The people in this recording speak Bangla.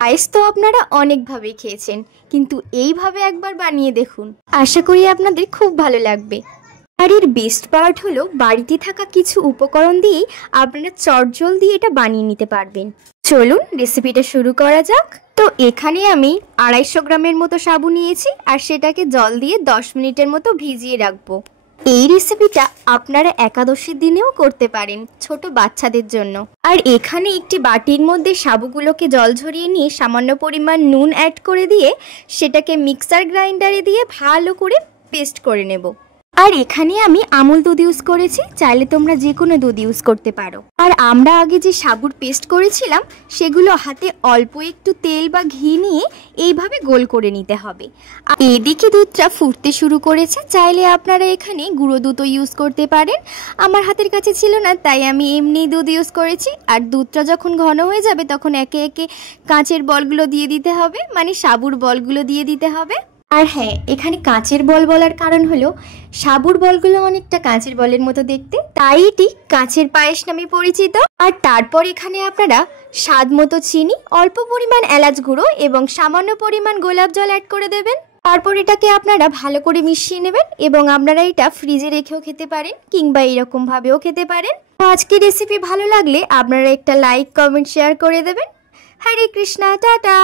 পায়েস তো আপনারা অনেকভাবে খেয়েছেন, কিন্তু এইভাবে একবার বানিয়ে দেখুন, আশা করি আপনাদের খুব ভালো লাগবে। আর এর বেস্ট পার্ট হলো বাড়িতে থাকা কিছু উপকরণ দিয়েই আপনারা চটজলদি এটা বানিয়ে নিতে পারবেন। চলুন রেসিপিটা শুরু করা যাক। তো এখানে আমি 250 গ্রামের মতো সাবু নিয়েছি, আর সেটাকে জল দিয়ে 10 মিনিটের মতো ভিজিয়ে রাখবো। এই রেসিপিটা আপনারা একাদশীর দিনেও করতে পারেন ছোট বাচ্চাদের জন্য। আর এখানে একটি বাটির মধ্যে সাবুগুলোকে জল ঝরিয়ে নিয়ে সামান্য পরিমাণ নুন অ্যাড করে দিয়ে সেটাকে মিক্সার গ্রাইন্ডারে দিয়ে ভালো করে পেস্ট করে নেব। আর এখানে আমি আমুল দুধ ইউজ করেছি, চাইলে তোমরা যে কোনো দুধ ইউজ করতে পারো। আর আমরা আগে যে সাবুর পেস্ট করেছিলাম সেগুলো হাতে অল্প একটু তেল বা ঘি নিয়ে এইভাবে গোল করে নিতে হবে। এদিকে দুধটা ফুটতে শুরু করেছে, চাইলে আপনারা এখানে গুঁড়ো দুধও ইউজ করতে পারেন। আমার হাতের কাছে ছিল না, তাই আমি এমনি দুধ ইউজ করেছি। আর দুধটা যখন ঘন হয়ে যাবে তখন একে একে কাঁচের বলগুলো দিয়ে দিতে হবে, মানে সাবুর বলগুলো দিয়ে দিতে হবে। আর হ্যাঁ, এখানে কাঁচের বল বলার কারণ হলো সাবুর বলগুলো অনেকটা কাঁচের বলের মতো দেখতে, তাই এটি কাঁচের পায়েস নামে পরিচিত। আর তারপর এখানে আপনারা স্বাদ মতো চিনি, অল্প পরিমাণ এলাচ গুঁড়ো এবং সামান্য পরিমাণ গোলাপ জল অ্যাড করে দেবেন। তারপর এটাকে আপনারা ভালো করে মিশিয়ে নেবেন এবং আপনারা এটা ফ্রিজে রেখেও খেতে পারেন কিংবা এরকম ভাবেও খেতে পারেন। তো আজকের রেসিপি ভালো লাগলে আপনারা একটা লাইক, কমেন্ট, শেয়ার করে দেবেন। হরে কৃষ্ণা, টাটা।